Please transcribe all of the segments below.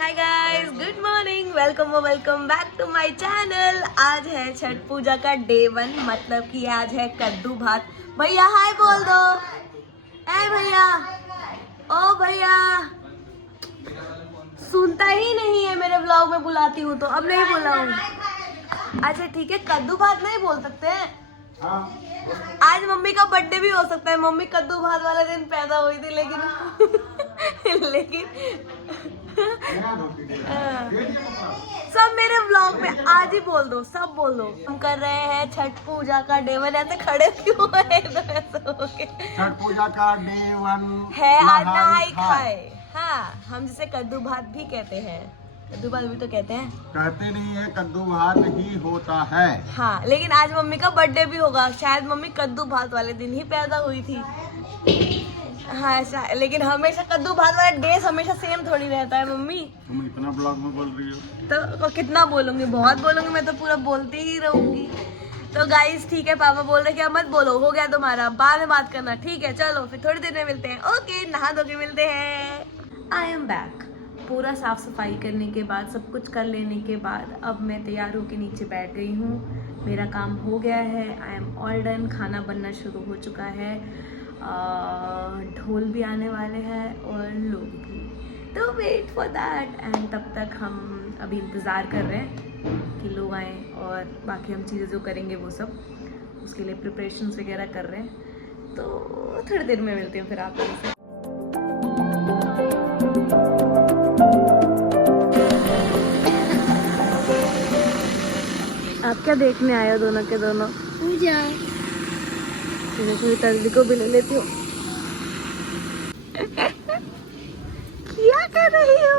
Hi guys, good morning, welcome back to my channel. आज है छठ पूजा का डे 1, मतलब कि आज है कद्दू भात। भैया हाय बोल दो। ए भैया, ओ भैया, सुनता ही नहीं है। मेरे व्लॉग में बुलाती हूँ तो अब नहीं बुलाऊं। अच्छा ठीक है, कद्दू भात नहीं बोल सकते हैं। आज मम्मी का बर्थडे भी हो सकता है। मम्मी कद्दू भात वाले दिन पैदा हुई थी, लेकिन सब मेरे व्लॉग में आज ही बोल दो, सब बोल दो। हम कर रहे हैं छठ पूजा का डे 1। ऐसे खड़े क्यों है? छठ पूजा का डे 1 है आज नहाई खाए। हाँ, हम जिसे कद्दू भात भी कहते हैं। कद्दू भात भी तो कहते हैं। कहते नहीं है, कद्दू भात ही होता है। हाँ, लेकिन आज मम्मी का बर्थडे भी होगा। शायद मम्मी कद्दू भात वाले दिन ही पैदा हुई थी। हाँ, लेकिन हमेशा कद्दू भात वाला डेज हमेशा सेम थोड़ी रहता है मम्मी। तुम इतना ब्लॉग में बोल रही हो तो कितना बोलूंगी? बहुत बोलूंगी मैं तो, पूरा बोलती ही रहूंगी। तो गाइस ठीक है, पापा बोल रहे कि मत बोलो, हो गया तुम्हारा, बाद में बात करना। ठीक है, चलो फिर थोड़ी देर में मिलते हैं। ओके, नहा धो के मिलते हैं। I am back. पूरा साफ सफाई करने के बाद, सब कुछ कर लेने के बाद अब मैं तैयार होकर नीचे बैठ गई हूँ। मेरा काम हो गया है, आई एम ऑल डन। खाना बनना शुरू हो चुका है, ढोल भी आने वाले हैं और लोग भी। तो वेट फॉर दैट। एंड तब तक हम अभी इंतज़ार कर रहे हैं कि लोग आएँ और बाकी हम चीज़ें जो करेंगे वो सब, उसके लिए प्रिपरेशंस वगैरह कर रहे हैं। तो थोड़ी देर में मिलती हूँ फिर आप लोगों से। आप क्या देखने आए हो दोनों के दोनों? पूजा। थोड़ी तर्जी को भी ले लेती हूँ। क्या कर रही हो?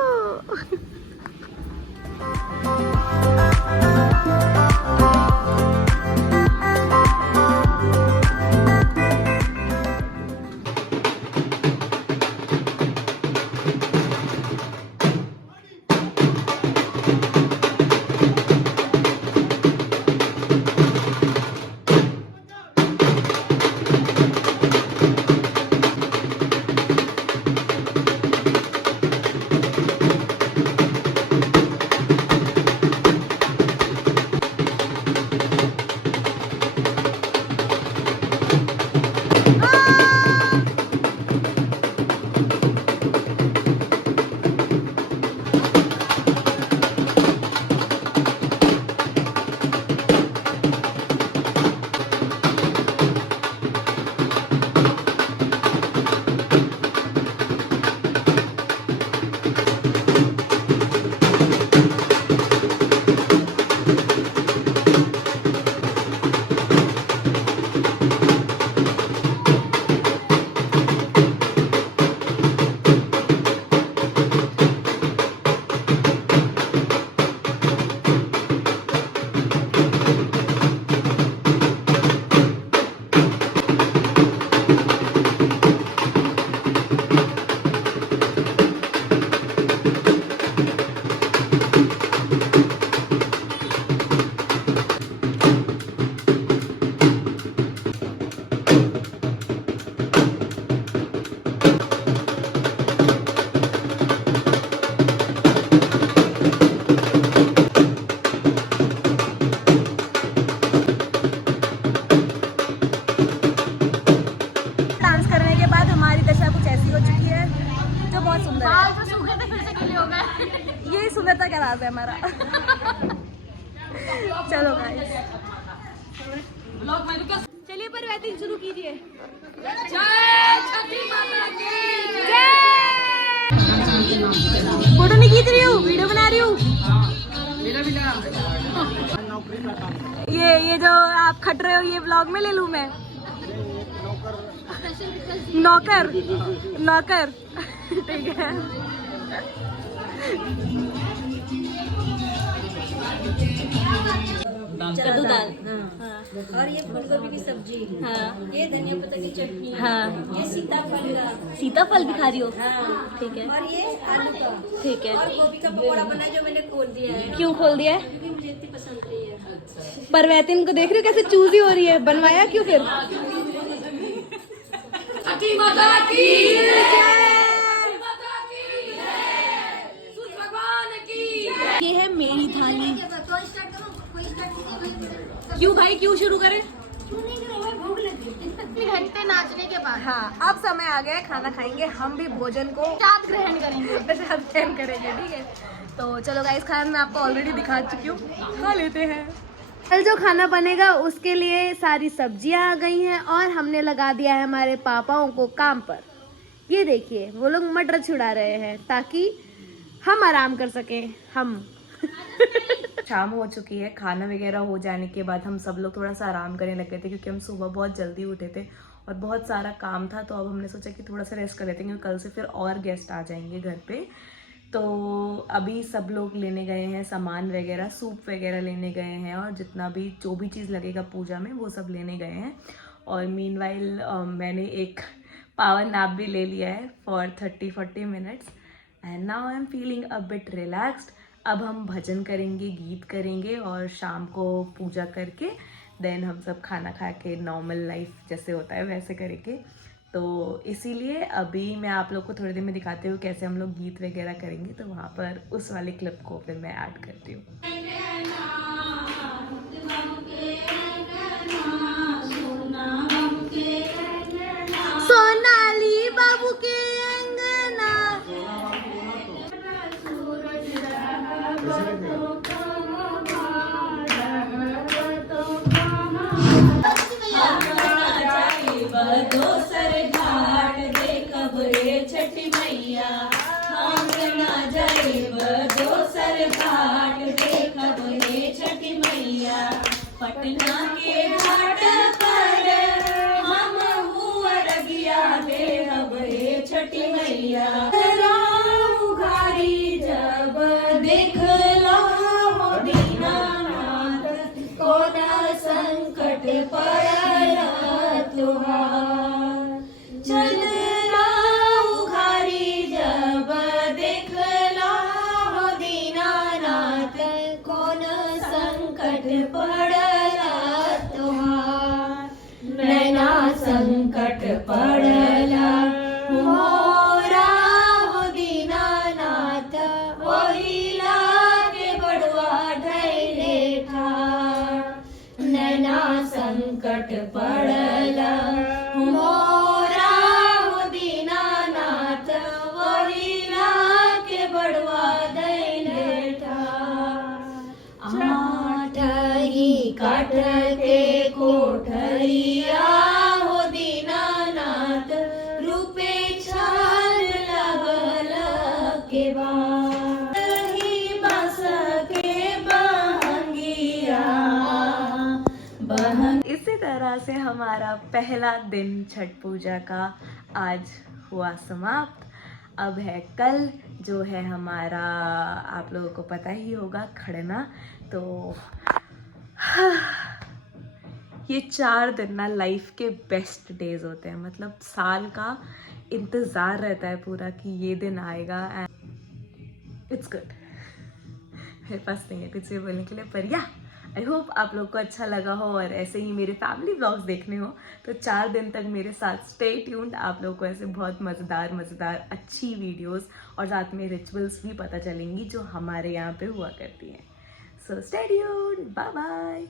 यही सुंदरता का राज है हमारा। चलो गाइस, चलिए परवैती शुरू कीजिए। फोटो नहीं खींच रही हूँ, वीडियो बना रही हूँ। ये जो आप खट रहे हो, ये व्लॉग में ले लूँ मैं? नौकर ठीक है। कद्दू दाल, हाँ। और ये फूलगोभी की सब्जी, हाँ। ये धनिया पत्ता की चटनी, हाँ। ये सीताफल दिखा रही हो? हाँ। ठीक है। और ये आलू का, ठीक है। और गोभी का पकौड़ा बना जो मैंने खोल दिया है। क्यों खोल दिया है? क्योंकि मुझे इतनी पसंद नहीं है। परवैतिन को देख रही हो कैसे चूजी हो रही है? बनवाया क्यों फिर? मेरी थाली। क्यों भाई, क्यों शुरू करें? घंटे नाचने के बाद हाँ, अब समय आ गया है, खाना खाएंगे हम भी, भोजन को प्रसाद ग्रहण करेंगे। प्रसाद ग्रहण करेंगे, ठीक है। तो चलो गाइस, खाना मैं आपको ऑलरेडी दिखा चुकी हूँ, खा लेते हैं। कल जो खाना बनेगा उसके लिए सारी सब्जियां आ गई हैं और हमने लगा दिया है हमारे पापाओं को काम पर। ये देखिए, वो लोग मटर छुड़ा रहे हैं ताकि हम आराम कर सकें। हम शाम हो चुकी है, खाना वगैरह हो जाने के बाद हम सब लोग थोड़ा सा आराम करने लगे थे क्योंकि हम सुबह बहुत जल्दी उठे थे और बहुत सारा काम था। तो अब हमने सोचा कि थोड़ा सा रेस्ट कर लेते हैं क्योंकि कल से फिर और गेस्ट आ जाएंगे घर पे। तो अभी सब लोग लेने गए हैं सामान वगैरह, सूप वगैरह लेने गए हैं और जितना भी जो भी चीज़ लगेगा पूजा में वो सब लेने गए हैं। और मीनवाइल मैंने एक पावर नैप भी ले लिया है for 30-40 minutes and now I am feeling a bit relaxed. अब हम भजन करेंगे, गीत करेंगे और शाम को पूजा करके देन हम सब खाना खा के नॉर्मल लाइफ जैसे होता है वैसे करेंगे। तो इसीलिए अभी मैं आप लोग को थोड़ी देर में दिखाती हूँ कैसे हम लोग गीत वगैरह करेंगे। तो वहाँ पर उस वाले क्लिप को फिर मैं ऐड करती हूँ। सोनाली बाबू के अंगना, पटना के घाट पर हम हुआ रगिया देव हे छठी मैया। उघारी जब देखला हो दीनानाथ, कोना संकट पड़ला तुहार। चलना उघारी जब देखला हो दीनानाथ, कोन संकट पड़ला तुहार। नैना संकट पड़ला मोरा हो दीनानाथ, ओहिला के बड़वा ढैले ठार। नैना संकट पड़ला मोरा हो दीनानाथ, ओहिला के बड़वा ढैले ठार। आठरी काट के कोठरिया हो दीनानाथ, रूपे छाल लगल के बाद। ही बस के बहंगिया बहंग। इसी तरह से हमारा पहला दिन छठ पूजा का आज हुआ समाप्त। अब है कल जो है हमारा, आप लोगों को पता ही होगा, खड़ना। तो ये 4 दिन ना लाइफ के बेस्ट डेज होते हैं। मतलब साल का इंतज़ार रहता है पूरा कि ये दिन आएगा एंड इट्स गुड। मेरे पास नहीं है कुछ भी बोलने के लिए, पर या आई होप आप लोग को अच्छा लगा हो और ऐसे ही मेरे फैमिली व्लॉग्स देखने हो तो 4 दिन तक मेरे साथ स्टे ट्यून्ड। आप लोग को ऐसे बहुत मज़ेदार अच्छी वीडियोस और साथ में रिचुअल्स भी पता चलेंगी जो हमारे यहाँ पे हुआ करती हैं। So stay tuned, bye bye.